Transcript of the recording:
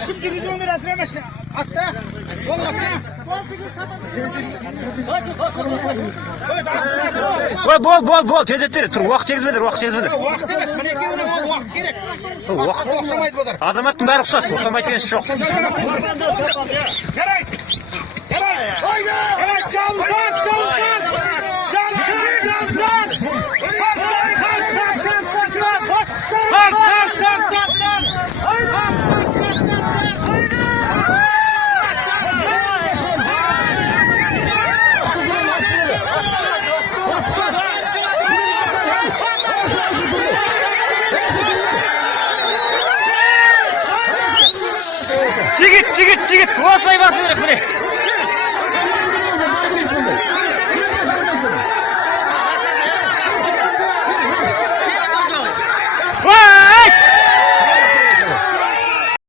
Çıkıp gideceğim biraz Remeş. Atla. Yol atla. Бол, тездеттер. Тұр, уақыт сегізбедір. Уақыт емес, мінекей ол уақыт керек. Уақыт ұқсамайды бұлар. Азаматтың бәрі ұқсас, ұқсамайды деген жоқ. Жарайды. Жарайды, жауыздар. Жігіт, осылай басу керек, міне.